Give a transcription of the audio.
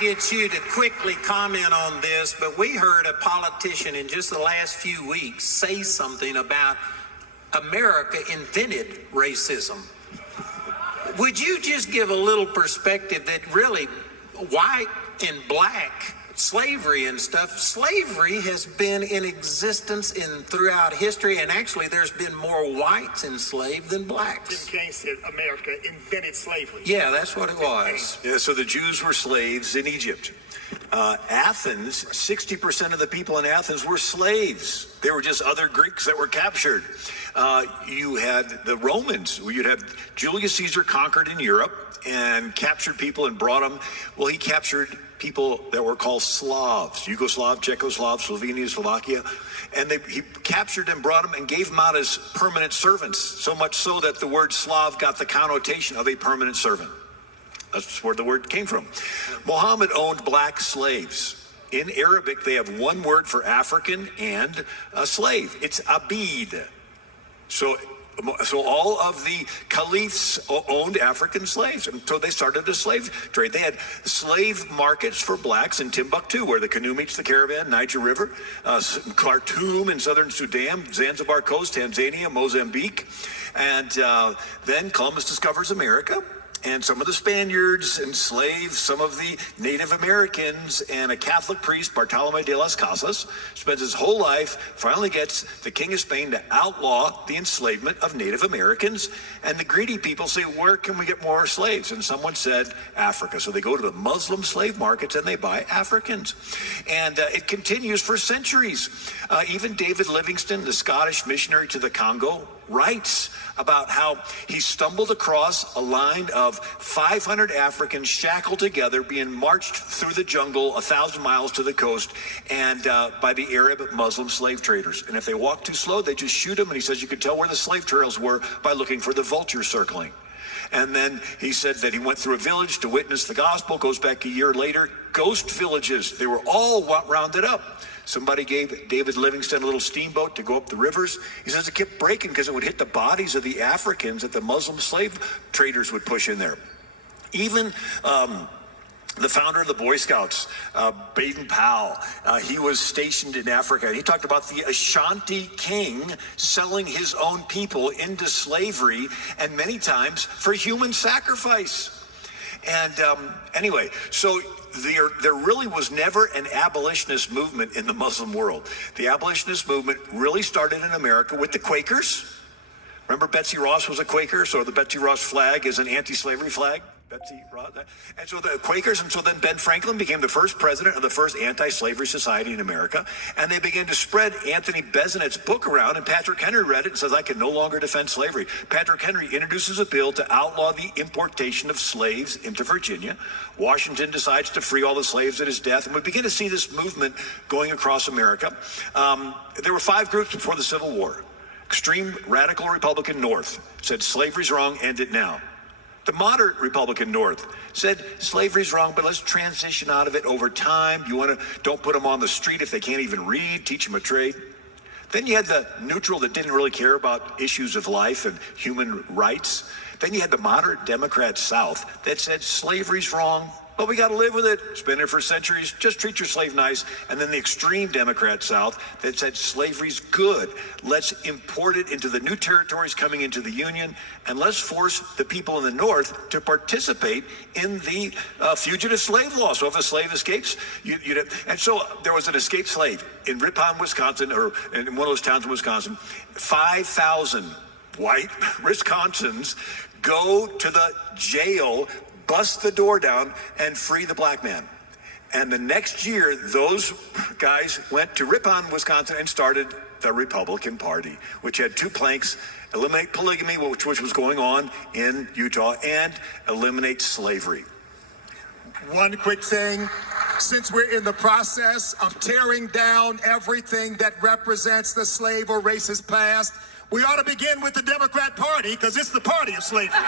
get you to quickly comment on this, but we heard a politician in just the last few weeks say something about America invented racism. Would you just give a little perspective that really white and black slavery and stuff, slavery has been in existence throughout history, and actually there's been more whites enslaved than blacks. Jim Kane said America invented slavery. Yeah, that's what it was. Yeah, so the Jews were slaves in Egypt. Athens, 60% of the people in Athens were slaves. They were just other Greeks that were captured. You had the Romans. You'd have Julius Caesar conquered in Europe and captured people and brought them. Well, he captured people that were called Slavs, Yugoslav, Czechoslovakia, Slovenia, Slovakia. And he captured and brought them and gave them out as permanent servants, so much so that the word Slav got the connotation of a permanent servant. That's where the word came from. Muhammad owned black slaves. In Arabic, they have one word for African and a slave. It's abid. So all of the caliphs owned African slaves, and so they started a slave trade. They had slave markets for blacks in Timbuktu, where the canoe meets the caravan, Niger River, Khartoum in southern Sudan, Zanzibar Coast, Tanzania, Mozambique. And then Columbus discovers America. And some of the Spaniards enslaved some of the Native Americans, and a Catholic priest, Bartolome de las Casas, spends his whole life, finally gets the King of Spain to outlaw the enslavement of Native Americans. And the greedy people say, where can we get more slaves? And someone said, Africa. So they go to the Muslim slave markets and they buy Africans. And it continues for centuries. Even David Livingstone, the Scottish missionary to the Congo, writes about how he stumbled across a line of 500 Africans shackled together, being marched through the jungle 1,000 miles to the coast, and by the Arab Muslim slave traders. And if they walked too slow, they just shoot them. And he says you could tell where the slave trails were by looking for the vultures circling. And then he said that he went through a village to witness the gospel, goes back a year later, ghost villages. They were all rounded up. Somebody gave David Livingstone a little steamboat to go up the rivers. He says it kept breaking because it would hit the bodies of the Africans that the Muslim slave traders would push in there. Even the founder of the Boy Scouts, Baden-Powell, he was stationed in Africa. He talked about the Ashanti king selling his own people into slavery, and many times for human sacrifice. And anyway, so there really was never an abolitionist movement in the Muslim world. The abolitionist movement really started in America with the Quakers. Remember, Betsy Ross was a Quaker, so the Betsy Ross flag is an anti-slavery flag. Betsy Ross. And so the Quakers, and so then Ben Franklin became the first president of the first anti-slavery society in America, and they began to spread Anthony Bezenet's book around, and Patrick Henry read it and says, I can no longer defend slavery. Patrick Henry introduces a bill to outlaw the importation of slaves into Virginia. Washington decides to free all the slaves at his death, and we begin to see this movement going across America. There were 5 groups before the Civil War. Extreme radical Republican North said slavery's wrong, end it now. The moderate Republican North said slavery's wrong, but let's transition out of it over time. Don't put them on the street if they can't even read, teach them a trade. Then you had the neutral that didn't really care about issues of life and human rights. Then you had the moderate Democrat South that said slavery's wrong, but we got to live with it. It's been there for centuries. Just treat your slave nice. And then the extreme Democrat South that said slavery's good. Let's import it into the new territories coming into the Union, and let's force the people in the North to participate in the fugitive slave law. So if a slave escapes, and so there was an escaped slave in Ripon, Wisconsin, or in one of those towns in Wisconsin. 5,000 white Wisconsins go to the jail, bust the door down, and free the black man. And the next year, those guys went to Ripon, Wisconsin, and started the Republican Party, which had 2 planks: eliminate polygamy, which was going on in Utah, and eliminate slavery. One quick thing, since we're in the process of tearing down everything that represents the slave or racist past, we ought to begin with the Democrat Party, because it's the party of slavery.